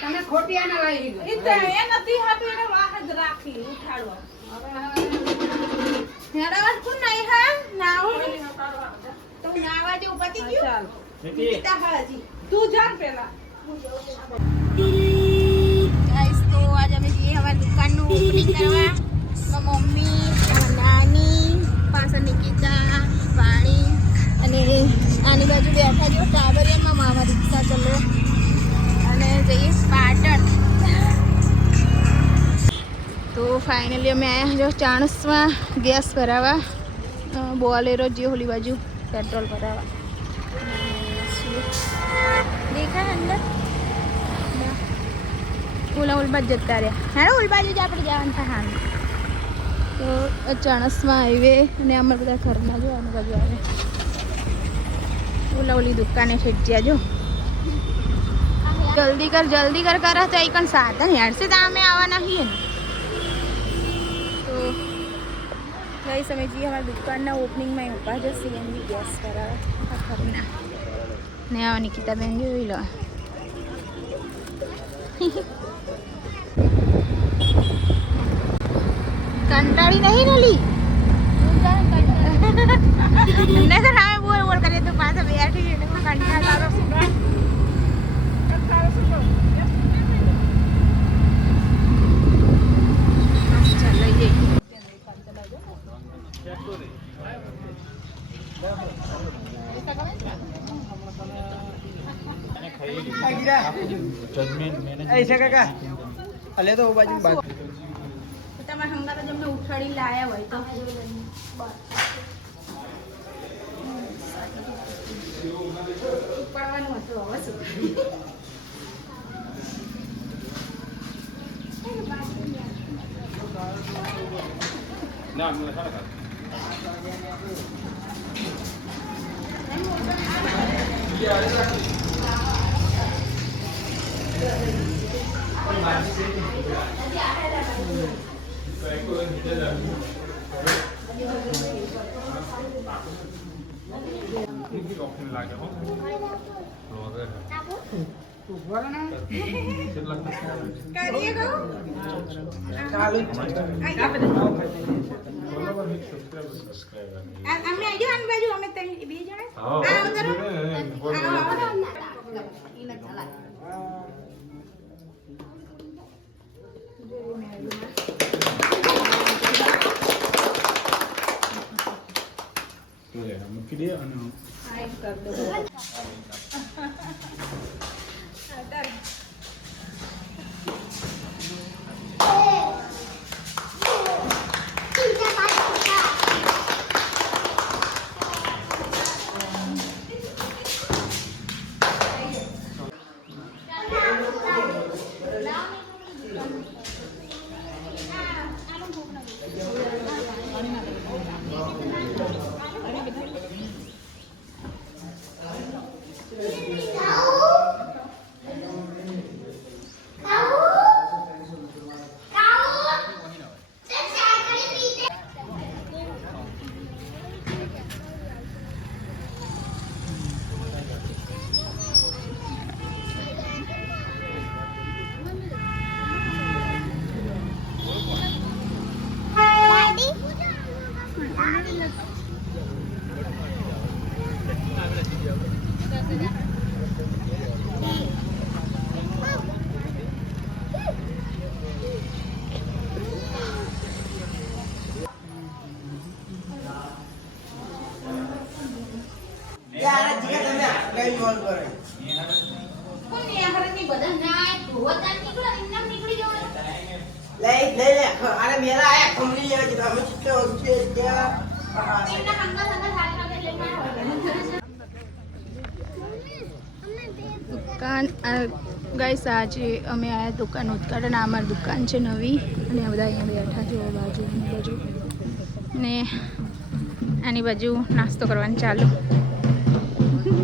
તમે ખોટી આને લાવી એ નથી હાપી એને વાહ જ રાખી ઉઠાડવા હેડાવત કોણ નહીં હા નાવ તો નાવા જે ઉપતી ગયો ચાલ નીતા હાજી તું જાન પેલા ગાઈસ તો આજ અમે જઈએ અમારી દુકાનનું ઓપનિંગ કરવા મમ્મી નાની પાછળ નિકિતા પાણી અને આની બાજુ બેઠા જો ટાવરિયામાં મામા રિક્ષા ચલો અને જઈએ પાટણ તો ફાઇનલી અમે આવ્યા જો ચાણસમાં ગેસ ભરાવા બોલેરો જે હોલી બાજુ પેટ્રોલ ભરાવા દેખા અંદર ઓલા બાજુ જતા રહ્યા હા ઓલ બાજુ જ આપણે જવાનું થાય હા તો ચાણસમાં હાઈવે અને અમારા બધા ઘરના જો આની બાજુ આવે ઓલી દુકાને ઠેઠ્યા જો જલ્દી કર કરે તો અહીં સાધન હેડશે તો અમે આવવાના છીએ ને તો ગઈ સમય જઈએ અમારા દુકાનના ઓપનિંગમાં ઊભા જો સીએનજી ગેસ કરાવે ખરીના ને આવા નિકિતાબેન જોઈ લો કંટાળી નહીં નલી નકર અમે બોલ કરીએ તો પાછા બેઠી એટલે કંટાળો ऐसा काका अले तो बाजू बात તમારા હંગાત જ અમને ઉઠાડી લાયા હોય તો ઉપાડવાનું હતું હવે શું ના મને સારા લાગે હો કરીએ ગો ચાલુ અમે આજો આન બાજુ અમે તઈ બે જણા આ ઉતરો ઈને ચલા મૂકી દે અને આઈ કર દો अरे मेरा आया कंपनी है कि हम चिट्टे उसके क्या દુકાન ગાઈસ આજે અમે આયા દુકાન ઉદઘાટન અમારી દુકાન છે નવી અને આ બધા અહીંયા બેઠા જો બાજુ ને આની બાજુ નાસ્તો કરવાનું ચાલુ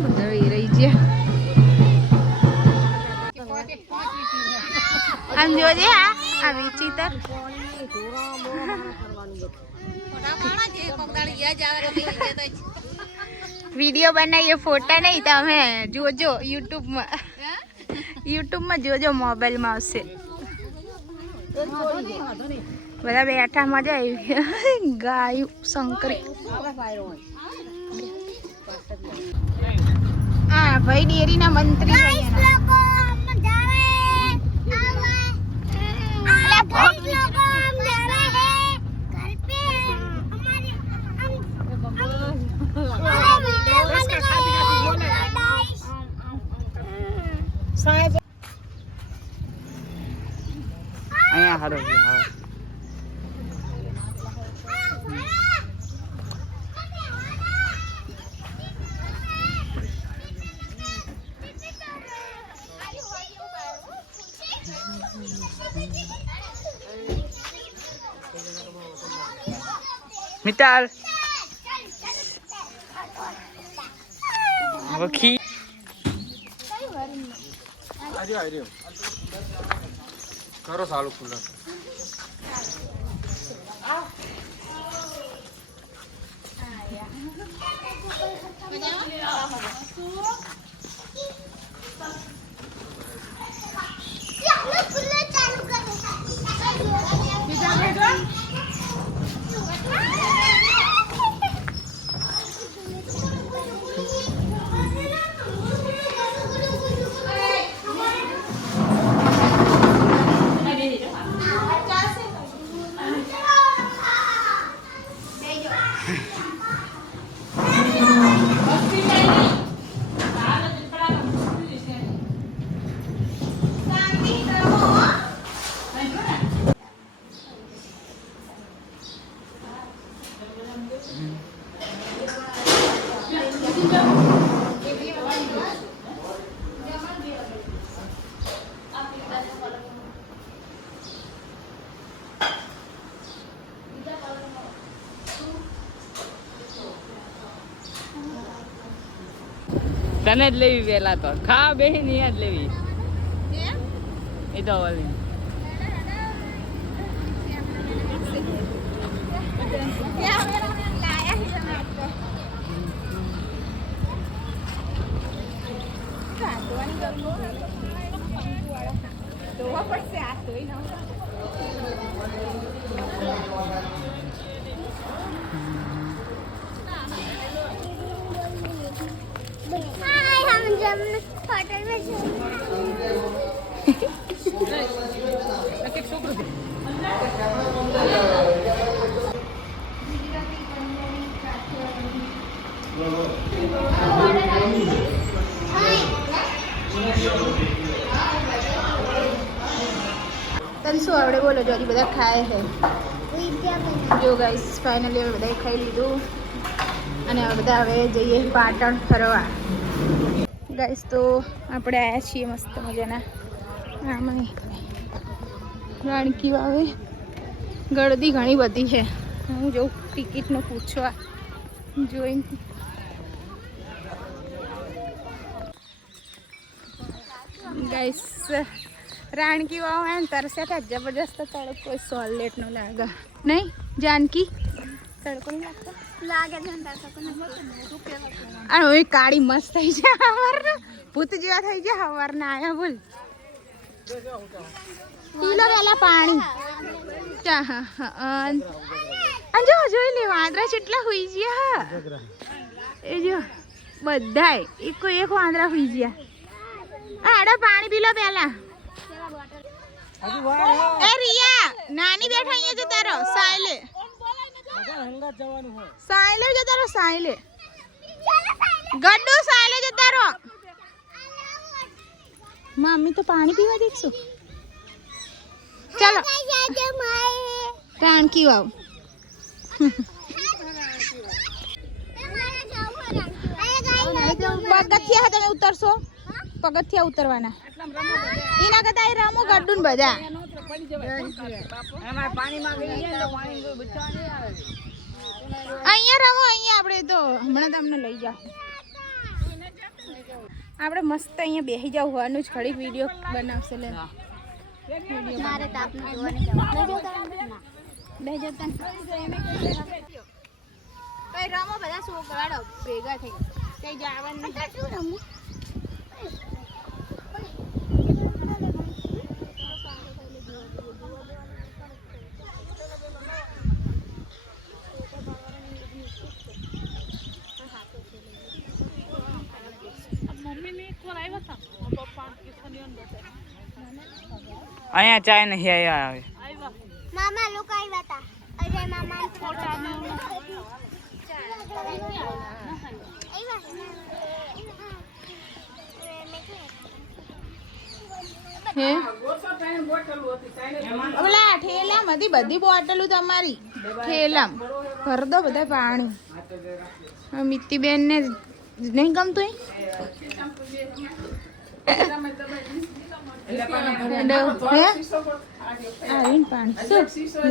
બધા એ રહી છે આમ જોજે આ વિચિત્ર વિડીયો બનાવીએ ફોટા નહીં તમે જોજો યુટ્યુબમાં જોજો મોબાઈલમાં આવશે બધા બેઠા મજા આવી ગાયું શંકરી હા ભાઈ ડેરીના મંત્રી અહીંયા હારો છે મિતાલ વખી આર્યો કરો સાલું ખુલ્લા તને જ લેવી પેલા તો ખા બેહી ની જ લેવી એ તો ઓલી होटल में તને શું આવડે બોલો જો હજી બધા ખાય છે જો ગાઈસ ફાઇનલી હવે બધાએ ખાઈ લીધું અને હવે બધા હવે જઈએ પાટણ ફરવા ગાઈસ તો આપણે આવ્યા છીએ મસ્ત મજાના આમાં રાણકી વાવે ગળદી ઘણી બધી છે હું જોઉં ટિકિટનું પૂછવા જોઈને ગાઈસ રાણકી વાવ હે તરસે था जबरदस्त तड़को सॉलिड नो लागा नहीं जानकी तड़को नहीं लगता लागे झंडा तो अरे ओए काड़ी मस्त થઈ છે હવાર ભૂત જેવા થઈ ગયા હવાર ના આયા બોલ પીલો પેલા પાણી ચા હા અંજો જોઈ લે વાંદરા કેટલા હોઈ ગયા એ જો બધાય એક વાંદરા હોઈ ગયા આડા પાણી પીલો પેલા ए रिया नानी बैठा है जो तारो साइले साइले जो तारो साइले गड्डू साइले जो तारो मम्मी तो पानी पीवा देखसो चलो राणकी वाव पगथिया તમે ઉતરશો પગથિયા ઉતરવાના એના કરતા એ રામો ગડ્ડું બધા અહીંયા રમો અહીંયા આપણે તો હમણાં તમને લઈ જાઓ આપણે મસ્ત અહીંયા બેસી જાવ હોવાનું જ ઘડીક વિડીયો બનાવશે લે મારે તો આપને જોવાની બે જતા કઈ રમો બધા છોકરાઓ ભેગા થઈ કઈ જવાનું નહીં. અહીંયા ચાય નહીં આવ્યા હવે. મામા લોકો આવ્યા હતા. અરે મામા હે ઓલા ઠેલામાં હતી બધી બોટલો તમારી ઠેલામાં ભર દો બધા પાણી. મિત્તીબેન ને નહીં ગમતું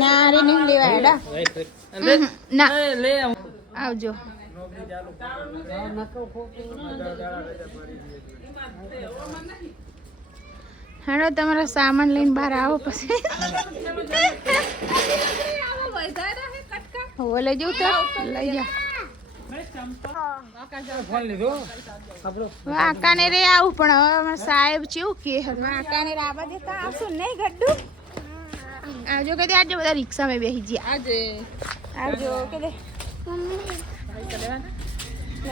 ના રે નહીં લેવા હેડા ના આવજો. હાલો તમારો સામાન લઈને બહાર આવો પછી હોવે લઈ જવું તો લઈ જા. વાંકાને રે આવું પણ હવે અમારા સાહેબ ચેવું કે વાંકાને રે આવા દેતા આવશું નહીં ગડ્ડુ આવજો કે આજે બધા રિક્ષામાં બેસી ગયા આવજો કે દે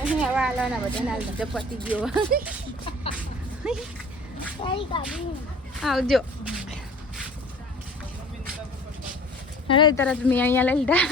નહીં હવે હાલવાના બધા ના લીધે પતી ગયો. આવજો. અરે તરત મેં અહીંયા લઈ લીધા.